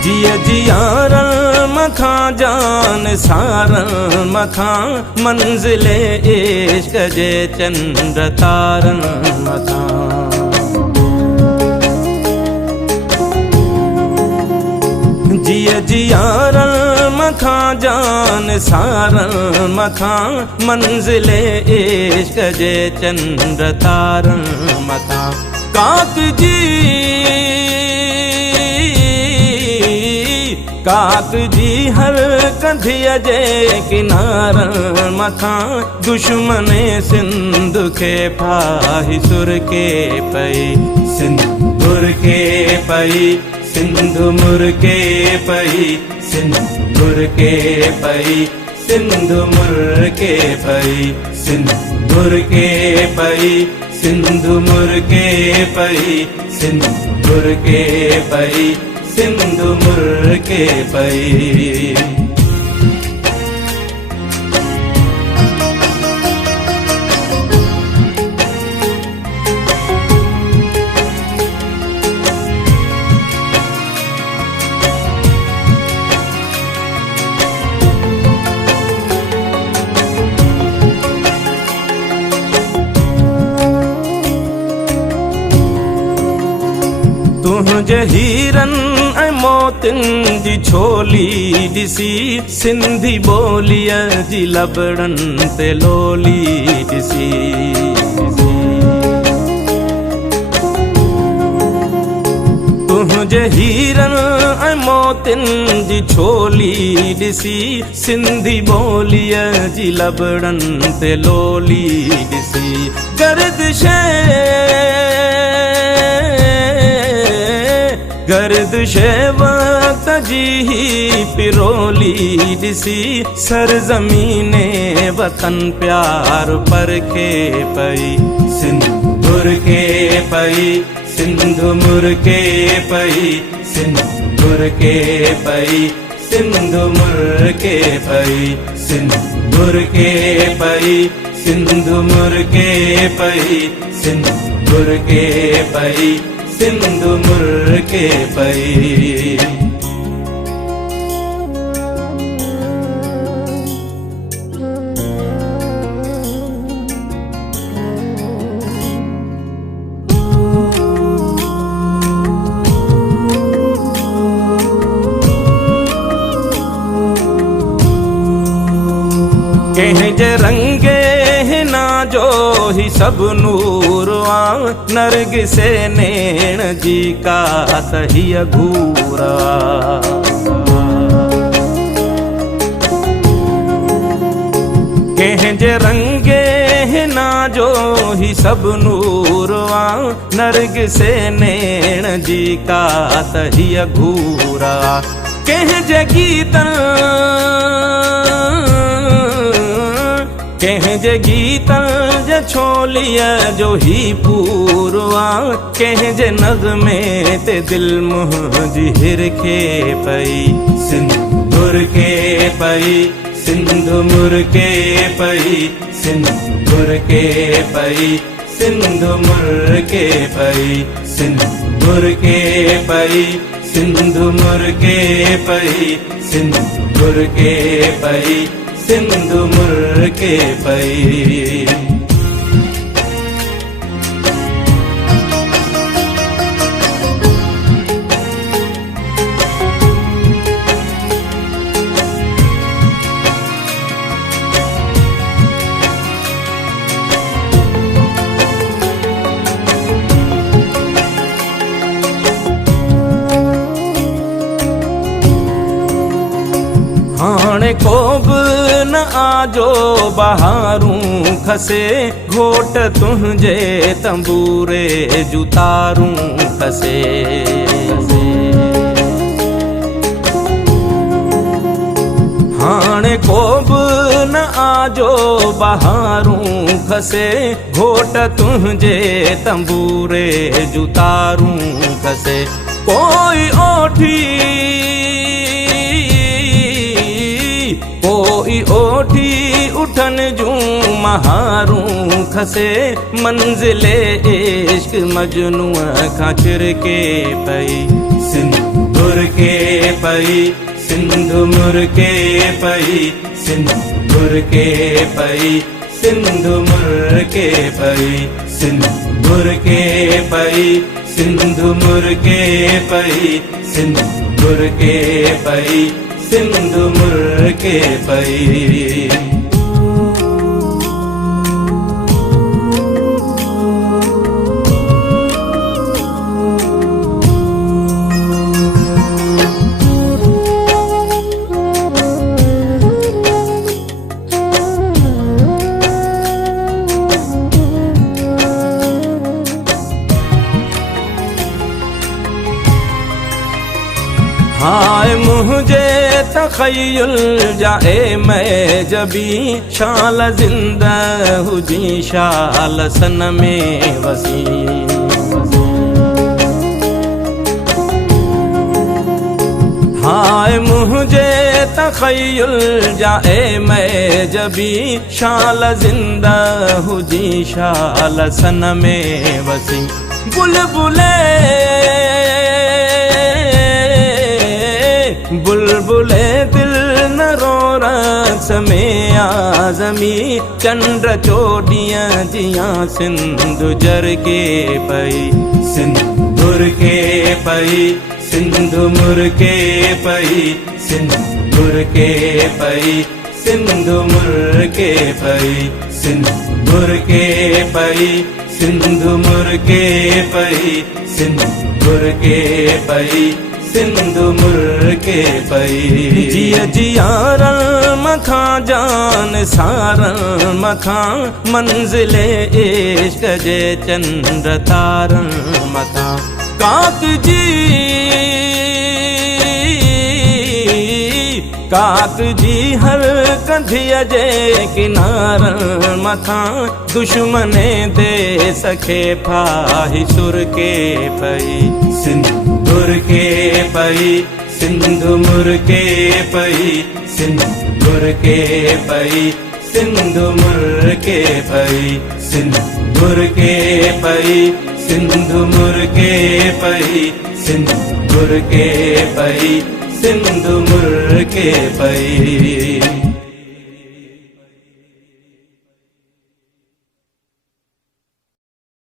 जिया जियारन मखां जान सारन मखां मंजिले इश्क जे चंद्र तारन मखां। जिया जियारन मखां जान सारन मखां मंजिले इश्क जे चंद्र तारन मखां। काक जी हर कंधिया जे किनारन मखां दुश्मने सिंध के फाही सुर के पई सिंध मुर के पई सिंध मुर के पई सिंध मुर के पई सिंध मुर के पई सिंध मुर के पई सिंध मुर के पई सिंध मुर के पई सिंध मुर के पई। तुझे हीरन ऐं मोतिन जी छोली ॾिसी सिंधी ॿोलीअ जी लबड़न ते लोली ॾिसी। तुझे हीरन ऐं मोतिन जी छोली ॾिसी सिंधी ॿोलीअ जी लबड़न ते लोली ॾिसी। गर्दिश वक्त जी ही पिरोली ॾिसी सरज़मीने वतन प्यार परखे पई सिंध मुर के पई सिंध मुर के पई सिंध मुर के पई सिंध मुर के पई सिंध मुर के पई सिंध मुर के पई सिंध मुर के पई सिंध मुर के पई। कंहिं जे रंगे हिना जो ही सब नूर आ नरगिसे नैण जी का तही घूरा। कंहिं जे रंगे हिना जो ही सब नूर आ नरगिसे नैण जी का तही घूरा। कंहिं जे गीतन कंहिं जे गीतन जे छोलीअ जो ही पूरवा। कंहिं जे नग़्मे ते दिल मुंहिंजी हिरखे पई सिंध मुर के पई सिंध मुर के पई सिंध मुर के पई सिंध मुर के पई सिंध मुर के पई सिंध मुर के पई सिंध मुर के पई सिंध मुर के पई। हाणे को बि न आजो बहारूं खसे घोट तुंहिंजे तंबूरे जूं तारूं खसे। हाणे को बि न आजो बहारूं खसे घोट तुंहिंजे तंबूरे जूं तारूं खसे। कोई ओठी उठन जूं महारूं खसे मंजिले इश्क मजनू खां चिरके पई सिंध मुर के पई सिंधु मुर्के पई सिंधु मुर्के पई सिंधु मुर्के पई सिंधु मुर्के पई सिंधु मुर्के पई सिंधु मुर्के पई सिंधु मुर्के पई। हाय मुझे तखय्युल जाए मैं जबी शाल जिंदा हुजी शाल सन में वसी। हाय मुझे तखय्युल जाए मैं जबी शाल जिंदा हुजी शाल सन में वसी। बुलबुले बुलबुले दिल न रो रक्स में आज़मी चंद्र चोटियां जियां सिंधु जर के पई सिंधुर के पई सिंधु मुर्के पई सिंधुर के पई सिंधु मुर्के पई सिंधु मुर्के पई सिंधु मुर्के पई सिंधु मुर्के पई सिंधु मुर्के पई। जिया जियारल मखा जान सारल मखा मंजिले इश्क जे चंद्र तारल मखा। काक जी हर कंधिया जे किनारल मखा दुश्मने दे सखे फाही सुर के पई सिंधुर के पई सिंधु मुर्के पई सिंधुर के पई सिंधु मुर्के पई सिंधुर के पई सिंधु मुर्के पई सिंधुर के पई सिंधु मुर्के पई।